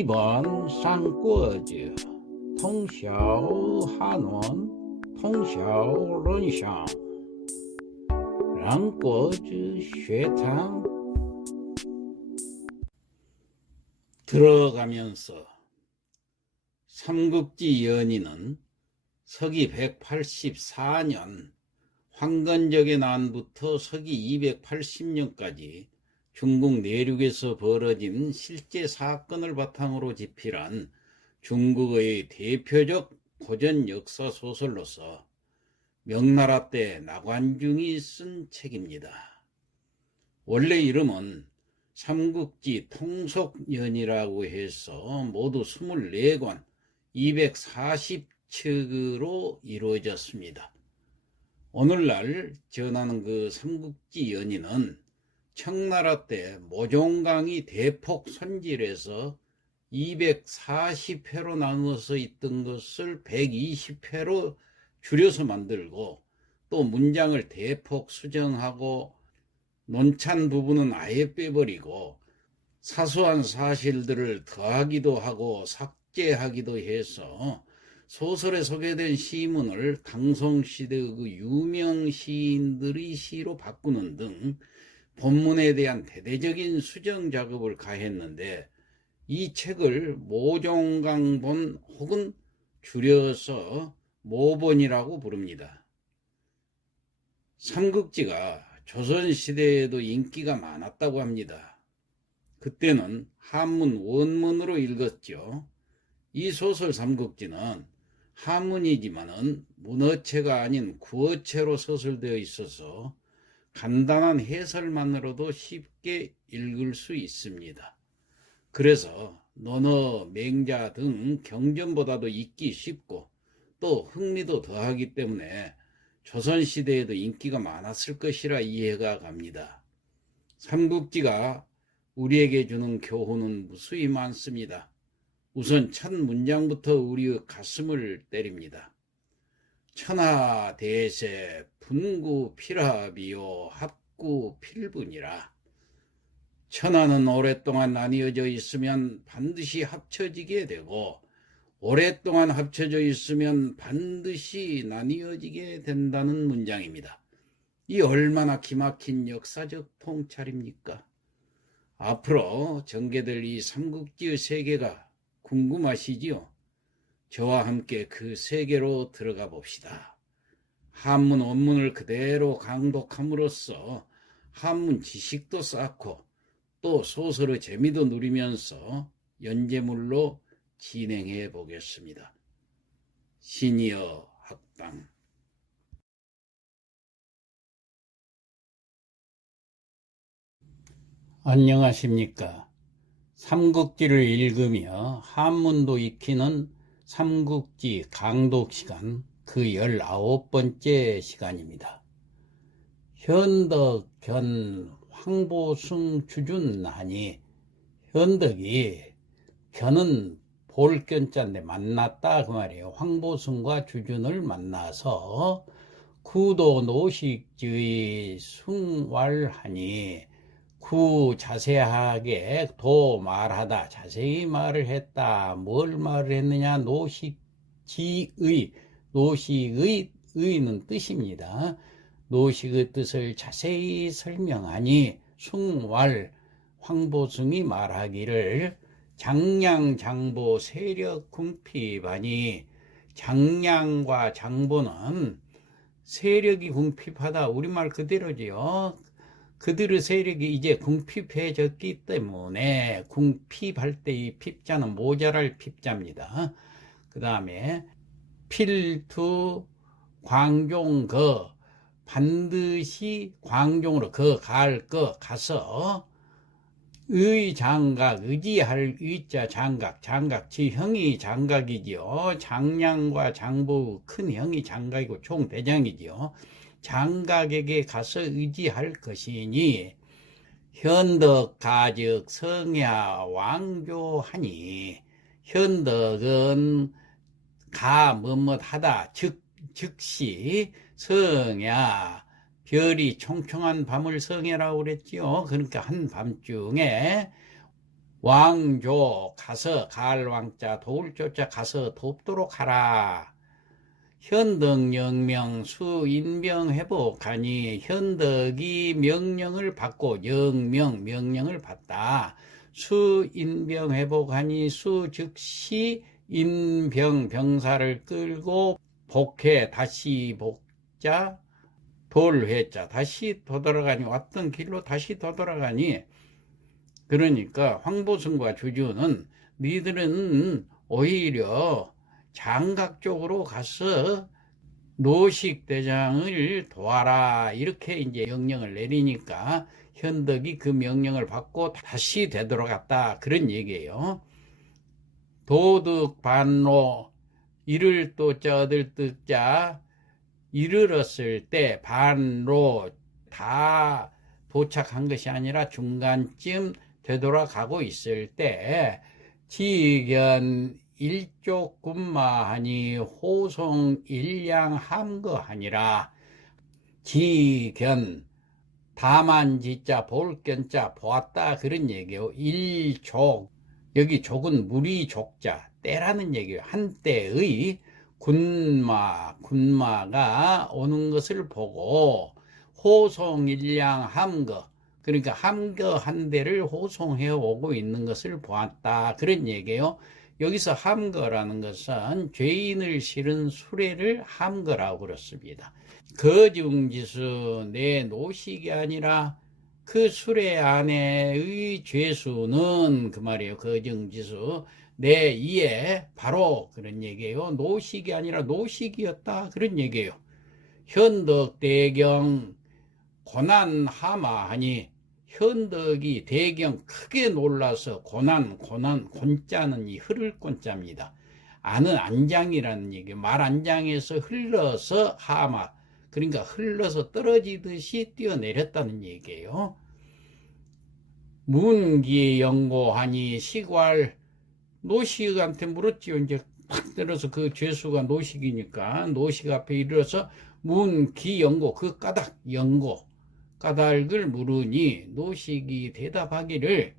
2번三国志通晓汉文通晓论想让国之学堂들어가면서 삼국지 연의는 서기 184년 황건적의 난부터 서기 280년까지 중국 내륙에서 벌어진 실제 사건을 바탕으로 집필한 중국의 대표적 고전 역사 소설로서 명나라 때 나관중이 쓴 책입니다. 원래 이름은 삼국지 통속연이라고 해서 모두 24권 240척으로 이루어졌습니다. 오늘날 전하는 그 삼국지 연의는 청나라 때 모종강이 대폭 손질해서 240회로 나누어서 있던 것을 120회로 줄여서 만들고 또 문장을 대폭 수정하고 논찬 부분은 아예 빼버리고 사소한 사실들을 더하기도 하고 삭제하기도 해서 소설에 소개된 시문을 당송시대의 그 유명 시인들의 시로 바꾸는 등 본문에 대한 대대적인 수정 작업을 가했는데 이 책을 모종강본 혹은 줄여서 모본이라고 부릅니다. 삼국지가 조선시대에도 인기가 많았다고 합니다. 그때는 한문 원문으로 읽었죠. 이 소설 삼국지는 한문이지만은 문어체가 아닌 구어체로 서술되어 있어서 간단한 해설만으로도 쉽게 읽을 수 있습니다. 그래서 논어, 맹자 등 경전보다도 읽기 쉽고 또 흥미도 더하기 때문에 조선시대에도 인기가 많았을 것이라 이해가 갑니다. 삼국지가 우리에게 주는 교훈은 무수히 많습니다. 우선 첫 문장부터 우리의 가슴을 때립니다. 천하대세 분구필합이요 합구필분이라. 천하는 오랫동안 나뉘어져 있으면 반드시 합쳐지게 되고 오랫동안 합쳐져 있으면 반드시 나뉘어지게 된다는 문장입니다. 이 얼마나 기막힌 역사적 통찰입니까? 앞으로 전개될 이 삼국지의 세계가 궁금하시지요? 저와 함께 그 세계로 들어가 봅시다. 한문 원문을 그대로 강독함으로써 한문 지식도 쌓고 또 소설의 재미도 누리면서 연재물로 진행해 보겠습니다. 시니어 학당 안녕하십니까. 삼국지를 읽으며 한문도 익히는 삼국지 강독 시간 그 19번째 시간입니다. 현덕, 견, 황보승, 주준하니 현덕이 견은 볼견자인데 만났다 그 말이에요. 황보승과 주준을 만나서 구도 노식주의 숭왈하니 구 자세하게 도 말하다 자세히 말을 했다. 뭘 말을 했느냐? 노식지의 의는 뜻입니다. 노식의 뜻을 자세히 설명하니 숭왈 황보승이 말하기를 장량장보 세력 궁핍하니 장량과 장보는 세력이 궁핍하다. 우리말 그대로지요. 그들의 세력이 이제 궁핍해졌기 때문에 궁핍할 때 이 핍자는 모자랄 핍자입니다. 그 다음에 필투 광종거 반드시 광종으로 갈 거 가서 의장각 의지할 의자 장각 지 형이 장각이지요. 장량과 장보 큰 형이 장각이고 총대장이지요. 장각에게 가서 의지할 것이니 현덕 가즉 성야 왕조하니 현덕은 가 뭐뭐하다 즉시 성야 별이 총총한 밤을 성야라고 그랬지요. 그러니까 한밤중에 왕조 가서 갈왕자 도울조자 가서 돕도록 하라. 현덕영명 수인병회복하니 현덕이 명령을 받고 영명 명령을 받다. 수인병회복하니 수 즉시 인병 병사를 끌고 복해 다시 복자 돌회자 다시 되돌아가니 왔던 길로 다시 되돌아가니 그러니까 황보승과 주주는 니들은 오히려 장각 쪽으로 가서 노식대장을 도와라 이렇게 이제 명령을 내리니까 현덕이 그 명령을 받고 다시 되돌아갔다 그런 얘기예요. 도득 반로 이를 또자 얻을 뜻자 이르렀을 때 반로 다 도착한 것이 아니라 중간쯤 되돌아가고 있을 때 지견 일족 군마하니 호송 일량 함거하니라. 지견 다만 지자 볼견자 보았다 그런 얘기요. 일족 여기 족은 무리 족자 때라는 얘기예요. 한때의 군마가 오는 것을 보고 호송일량 함거 그러니까 함거 한 대를 호송해 오고 있는 것을 보았다 그런 얘기예요. 여기서 함거라는 것은 죄인을 실은 수레를 함거라고 그렇습니다. 거중지수 내 노식이 아니라 그 수레 안에의 죄수는 그 말이에요. 거중지수 내 이에 바로 그런 얘기예요. 노식이 아니라 노식이었다 그런 얘기예요. 현덕대경 고난하마하니 현덕이 대경 크게 놀라서 곤자는 이 흐를 곤자입니다. 아는 안장이라는 얘기 말 안장에서 흘러서 하마 그러니까 흘러서 떨어지듯이 뛰어내렸다는 얘기예요. 문기 연고하니 시괄 노식한테 물었지요. 이제 팍 때려서 그 죄수가 노식이니까 노식 앞에 이르러서 문기 연고 그 까닭 연고 까닭을 물으니 노식이 대답하기를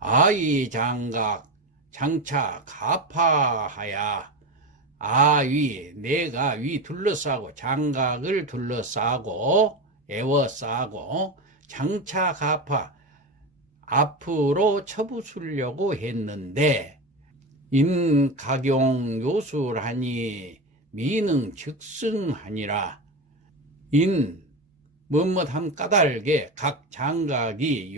아이 장각 장차 가파하야 아위 내가 위 둘러싸고 장각을 둘러싸고 애워싸고 장차 가파 앞으로 쳐부수려고 했는데 인각용 요술하니 미능 즉승하니라. 뭐뭐한 까닭에 각 장각이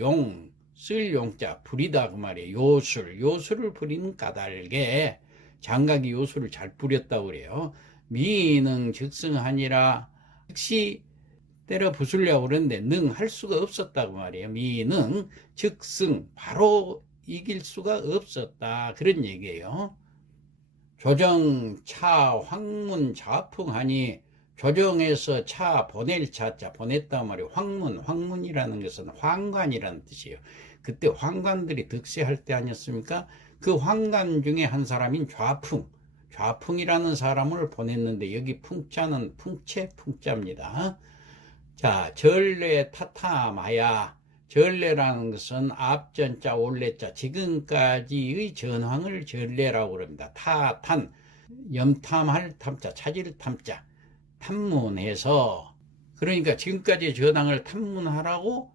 쓸 용자 부리다 그 말이에요. 요술을 부리는 까닭에 장각이 요술을 잘 부렸다고 그래요. 미능 즉승하니라. 즉시 때려 부수려고 그러는데 할 수가 없었다고 말이에요. 미능 즉승 바로 이길 수가 없었다 그런 얘기예요. 조정차 황문 자풍하니 조정에서 차 보낼 차자 보냈단 말이에요. 황문이라는 것은 황관이라는 뜻이에요. 그때 황관들이 득세할 때 아니었습니까? 그 황관 중에 한 사람인 좌풍이라는 사람을 보냈는데 여기 풍자는 풍자입니다. 자, 전례 타타마야 전례라는 것은 앞전자 올래자 지금까지의 전황을 전례라고 그럽니다. 타탄 염탐할 탐자 찾을 탐자 탐문해서 그러니까 지금까지 전황을 탐문하라고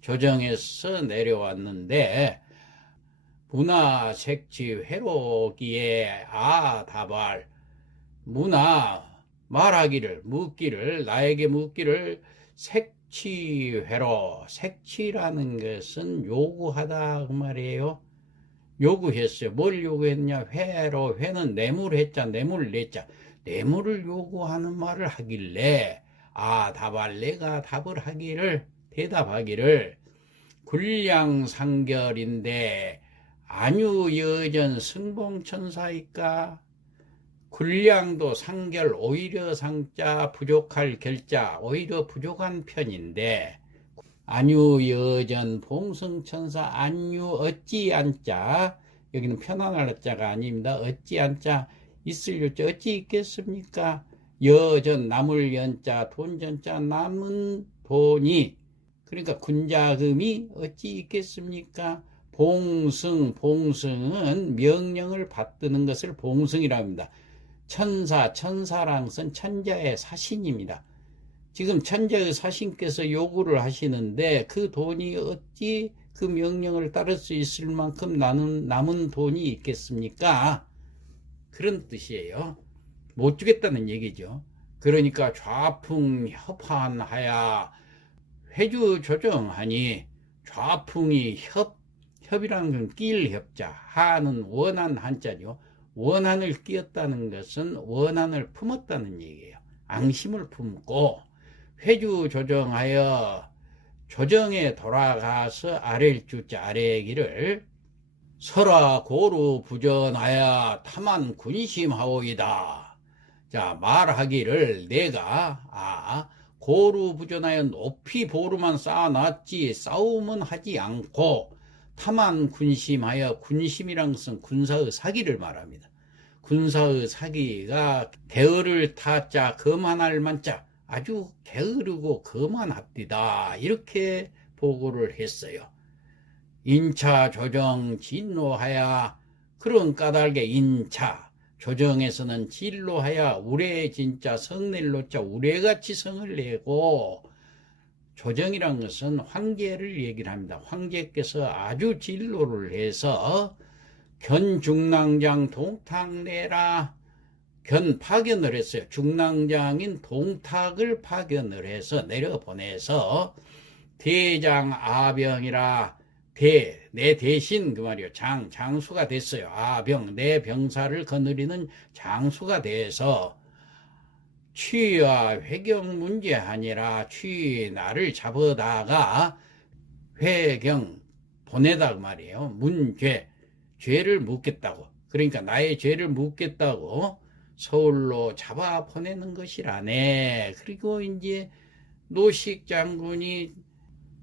조정에서 내려왔는데 문화 색지 회로기에 다발 문화 말하기를 묻기를 나에게 묻기를 색치회로 색치라는 것은 요구하다 그 말이에요. 요구했어요. 뭘 요구했냐? 회는 뇌물했자 뇌물냈자 뇌물을 요구하는 말을 하길래 다발 내가 답을 하기를 대답하기를 굴량상결인데 안유여전 승봉천사일까? 굴량도 상결 오히려 상자 부족할 결자 오히려 부족한 편인데 안유여전 봉승천사 안유 어찌 안자 여기는 편안할 자가 아닙니다. 어찌 안자 있을 요자 어찌 있겠습니까? 여전 남을 연자 돈전자 남은 돈이 그러니까 군자금이 어찌 있겠습니까? 봉승은 명령을 받드는 것을 봉승이라고 합니다. 천사라는 것은 천자의 사신입니다. 지금 천자의 사신께서 요구를 하시는데 그 돈이 어찌 그 명령을 따를 수 있을 만큼 남은 돈이 있겠습니까? 그런 뜻이에요. 못 주겠다는 얘기죠. 그러니까 좌풍협한하야 회주 조정하니, 좌풍이 협이라는 건 끼일 협자, 하는 원한 한자죠. 원한을 끼었다는 것은 원한을 품었다는 얘기예요. 앙심을 품고 회주 조정하여, 조정에 돌아가서 아래일 주자 아래의 길을 설화 고루 부전하여 탐한 군심하오이다. 자, 말하기를 내가 고루 부전하여 높이 보루만 쌓아놨지 싸움은 하지 않고, 탐한 군심하여, 군심이란 것은 군사의 사기를 말합니다. 군사의 사기가 게으를 타자 거만할 만자, 아주 게으르고 거만합디다, 이렇게 보고를 했어요. 인차 조정 진노하야, 그런 까닭에 인차 조정에서는 진로하야, 우레 진짜 성낼로자 우레같이 성을 내고, 조정이란 것은 황제를 얘기를 합니다. 황제께서 아주 진로를 해서 견중랑장 동탁내라, 견 파견을 했어요. 중랑장인 동탁을 파견을 해서 내려보내서 대장 아병이라, 내 대신 그 말이요, 장수가 됐어요. 아병, 내 병사를 거느리는 장수가 돼서 취와 회경 문제 아니라, 취 나를 잡아다가 회경 보내다 그 말이에요. 문죄, 죄를 묻겠다고, 그러니까 나의 죄를 묻겠다고 서울로 잡아 보내는 것이라네. 그리고 이제 노식 장군이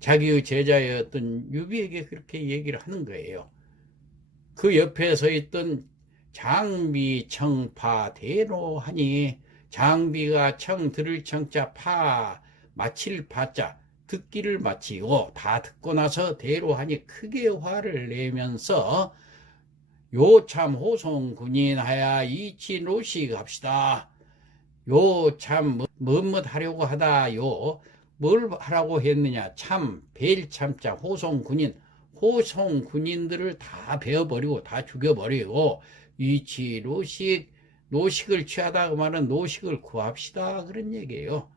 자기의 제자였던 유비에게 그렇게 얘기를 하는 거예요. 그 옆에 서 있던 장비 청파 대로하니, 장비가 청 들을 청자, 파 마칠 파자, 듣기를 마치고 다 듣고 나서 대로하니 크게 화를 내면서 요참 호송 군인하야 이치 노식 합시다. 요참 뭐뭇 하려고 하다. 요 뭘 하라고 했느냐, 참 벨 참자 호송 군인들을 다 베어버리고 다 죽여버리고, 이치 노식을 취하다 그 말은 노식을 구합시다, 그런 얘기예요.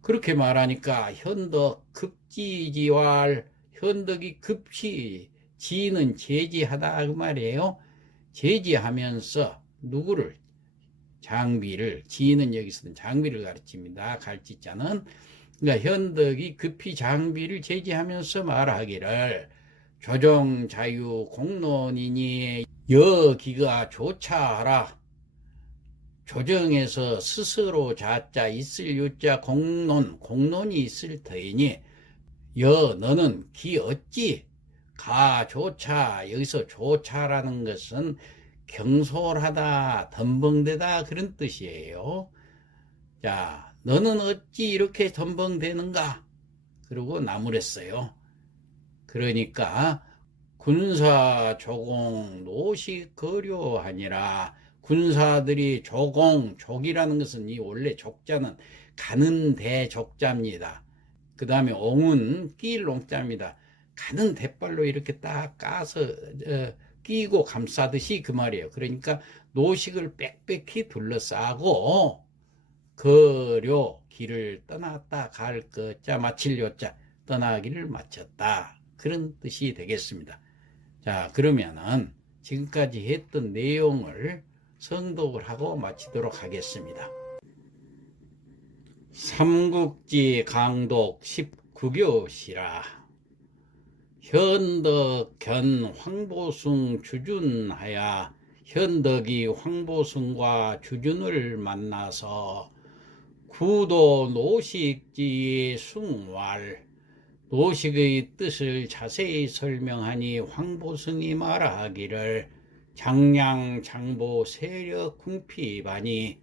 그렇게 말하니까 현덕 급지지왈, 현덕이 급시, 지는 제지하다 그 말이에요. 제지하면서 누구를, 장비를, 지는 여기서는 장비를 가르칩니다. 갈지자는. 그러니까 현덕이 급히 장비를 제지하면서 말하기를, 조정 자유 공론이니 여기가 조차하라. 조정에서 스스로 자자 있을 유자 공론이 있을 터이니, 너는 기 어찌 가 조차, 여기서 조차라는 것은 경솔하다, 덤벙대다, 그런 뜻이에요. 자, 너는 어찌 이렇게 덤벙대는가? 그러고 나무랬어요. 그러니까 군사 조공 노식 거료하니라, 군사들이 족이라는 것은, 이 원래 족자는 가는 대족자입니다. 그 다음에 옹은 끼일 옹자입니다. 가는 대발로 이렇게 딱 까서 끼고 감싸듯이 그 말이에요. 그러니까 노식을 빽빽히 둘러싸고, 거료 길을 떠났다, 갈 것자 마칠 요자 떠나기를 마쳤다, 그런 뜻이 되겠습니다. 자, 그러면은 지금까지 했던 내용을 성독을 하고 마치도록 하겠습니다. 삼국지 강독 19교시라. 현덕 견 황보숭 주준하야, 현덕이 황보숭과 주준을 만나서 구도 노식지의 숭왈, 노식의 뜻을 자세히 설명하니, 황보숭이 말하기를 장량 장보 세력 궁핍하니,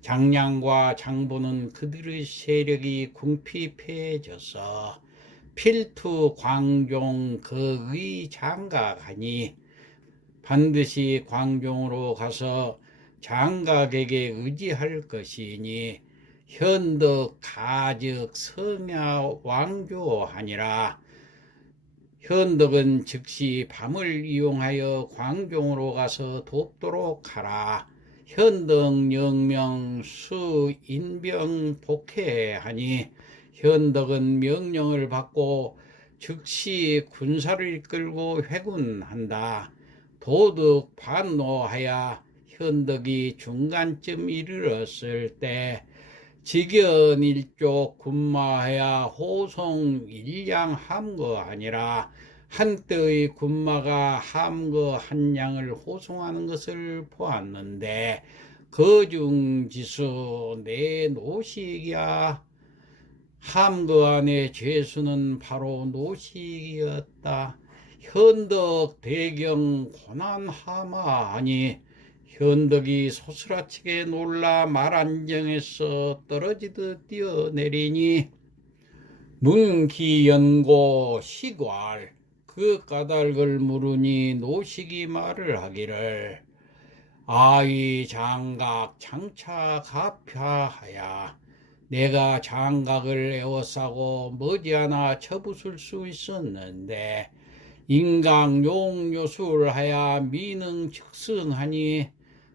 장량과 장보는 그들의 세력이 궁핍해져서 필투 광종 거의 장각하니 반드시 광종으로 가서 장각에게 의지할 것이니 현덕 가즉 성야 왕조하니라. 현덕은 즉시 밤을 이용하여 광종으로 가서 돕도록 하라. 현덕 영명 수 인병 복해하니 현덕은 명령을 받고 즉시 군사를 이끌고 회군한다. 도덕 반노하여 현덕이 중간쯤 이르렀을 때 직연 일족 군마하여 호송 일량 함거하니라. 한때의 군마가 함거 한 양을 호송하는 것을 보았는데 거중지수 내 노식이야. 함거 안의 죄수는 바로 노식이었다. 현덕 대경 고난하마하니 현덕이 소스라치게 놀라 말안정에서 떨어지듯 뛰어내리니 눈기연고 시괄 그 까닭을 물으니 노식이 말을 하기를 아이 장각 장차 가표하야 내가 장각을 에워싸고 머지않아 쳐부술 수 있었는데 인강 용요술하야 미능 즉승하니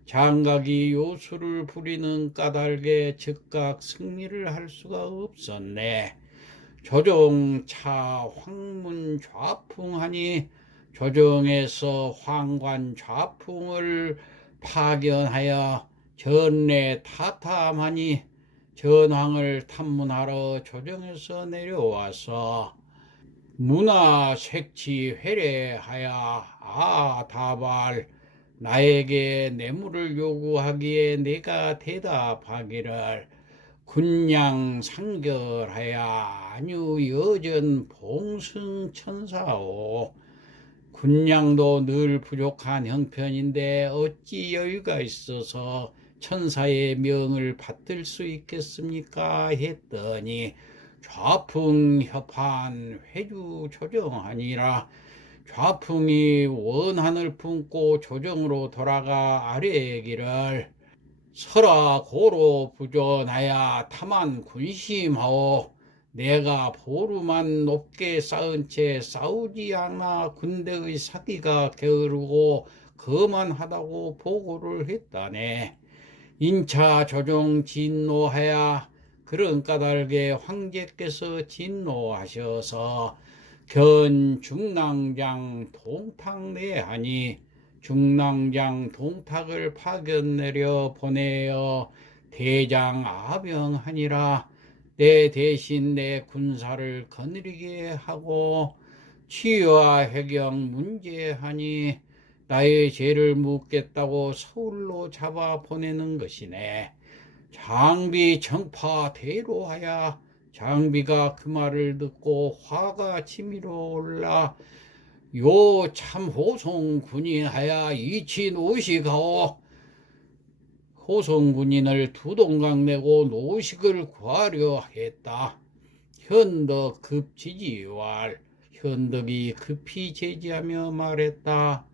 장각이 요술을 부리는 까닭에 즉각 승리를 할 수가 없었네. 조정차 황문 좌풍하니 조정에서 황관 좌풍을 파견하여 전례 타탐하니 전황을 탐문하러 조정에서 내려와서 문화 색치 회례하여 다발 나에게 뇌물을 요구하기에 내가 대답하기를 군양 상결하여 안유 여전 봉승천사오. 군량도 늘 부족한 형편인데 어찌 여유가 있어서 천사의 명을 받들 수 있겠습니까? 했더니 좌풍협한 회주 조정하니라. 좌풍이 원한을 품고 조정으로 돌아가 아래의 길을 설아 고로 부전하여 타만 군심하오. 내가 보루만 높게 쌓은 채 싸우지 않아 군대의 사기가 게으르고 거만하다고 보고를 했다네. 인차 조정 진노하여 그런 까닭에 황제께서 진노하셔서 견 중랑장 동탁 내하니 중랑장 동탁을 파견 내려 보내어 대장 아병하니라. 내 대신 내 군사를 거느리게 하고 치유와 해경 문제하니 나의 죄를 묻겠다고 서울로 잡아 보내는 것이네. 장비 청파 대로하여 장비가 그 말을 듣고 화가 치밀어 올라 요 참 호송 군인하여 이치 노식하오. 호송 군인을 두 동강 내고 노식을 구하려 했다. 현덕 급지지왈 현덕이 급히 제지하며 말했다.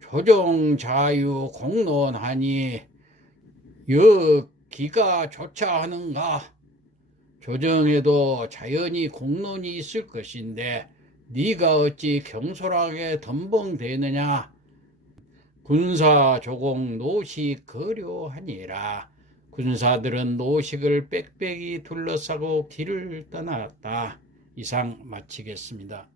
조정 자유 공론하니 여 기가 조차 하는가? 조정에도 자연히 공론이 있을 것인데 네가 어찌 경솔하게 덤벙대느냐? 군사 조공 노식 거료하니라. 군사들은 노식을 빽빽이 둘러싸고 길을 떠났다. 이상 마치겠습니다.